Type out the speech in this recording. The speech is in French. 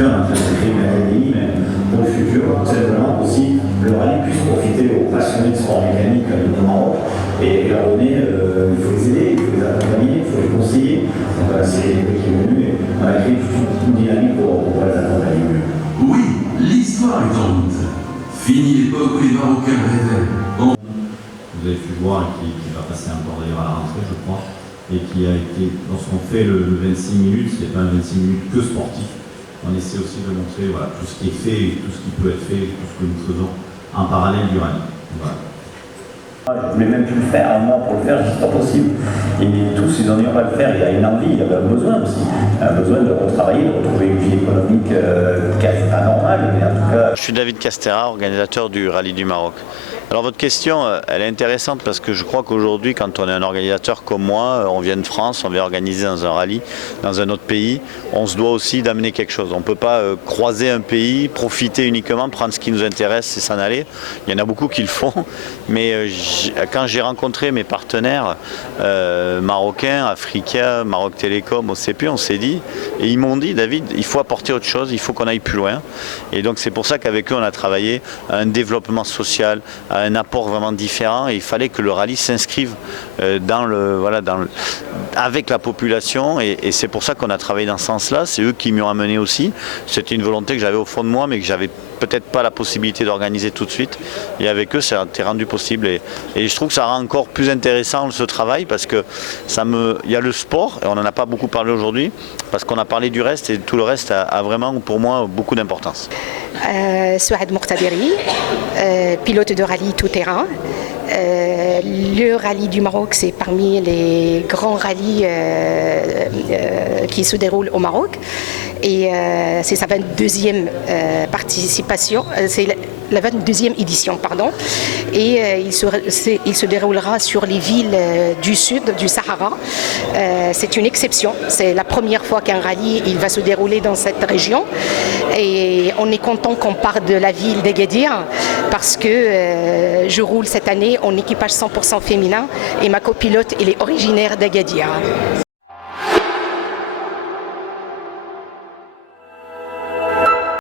on est en train de se créer une académie, mais pour le futur, tout simplement aussi, le rallye puisse profiter aux passionnés de sport mécanique au Maroc et leur donner, il faut les aider, il faut les accompagner, il faut les conseiller. Donc voilà, c'est l'équipe qui est venue et on a créé toute une dynamique pour les accompagner mieux. Oui, l'histoire est en route. Fini l'époque où les Marocains rêvaient. Vous avez pu voir qui va passer encore d'ailleurs à la rentrée, je crois, et qui a été, lorsqu'on fait le 26 minutes, ce n'est pas un 26 minutes que sportif. On essaie aussi de montrer voilà, tout ce qui est fait, et tout ce qui peut être fait, tout ce que nous faisons en parallèle du rallye. Voilà. Je voulais même plus le faire, un mois pour le faire, c'est pas possible. Et tous, ils ont dit on va le faire, il y a une envie, il y a un besoin aussi. Un besoin de retravailler, de retrouver une vie économique pas normale, mais en tout cas. Je suis David Castera, organisateur du Rallye du Maroc. Alors votre question, elle est intéressante parce que je crois qu'aujourd'hui, quand on est un organisateur comme moi, on vient de France, on vient organiser dans un rallye, dans un autre pays, on se doit aussi d'amener quelque chose. On ne peut pas croiser un pays, profiter uniquement, prendre ce qui nous intéresse et s'en aller. Il y en a beaucoup qui le font, mais quand j'ai rencontré mes partenaires marocains, africains, Maroc Télécom, OCP, on s'est dit, et ils m'ont dit, David, il faut apporter autre chose, il faut qu'on aille plus loin. Et donc c'est pour ça qu'avec eux, on a travaillé à un développement social, à un apport vraiment différent, et il fallait que le rallye s'inscrive avec la population, et c'est pour ça qu'on a travaillé dans ce sens-là. C'est eux qui m'y ont amené aussi. C'était une volonté que j'avais au fond de moi, mais que j'avais peut-être pas la possibilité d'organiser tout de suite. Et avec eux, ça a été rendu possible. Et je trouve que ça rend encore plus intéressant ce travail parce que il y a le sport, et on n'en a pas beaucoup parlé aujourd'hui, parce qu'on a parlé du reste, et tout le reste a vraiment, pour moi, beaucoup d'importance. Souad Mourtaderi, pilote de rallye tout-terrain. Le rallye du Maroc, c'est parmi les grands rallyes qui se déroulent au Maroc. Et c'est sa 22e participation, c'est la 22e édition, pardon. Et il se déroulera sur les villes du sud du Sahara. C'est une exception, c'est la première fois qu'un rallye il va se dérouler dans cette région. Et on est content qu'on parte de la ville d'Agadir parce que je roule cette année en équipage 100% féminin et ma copilote elle est originaire d'Agadir.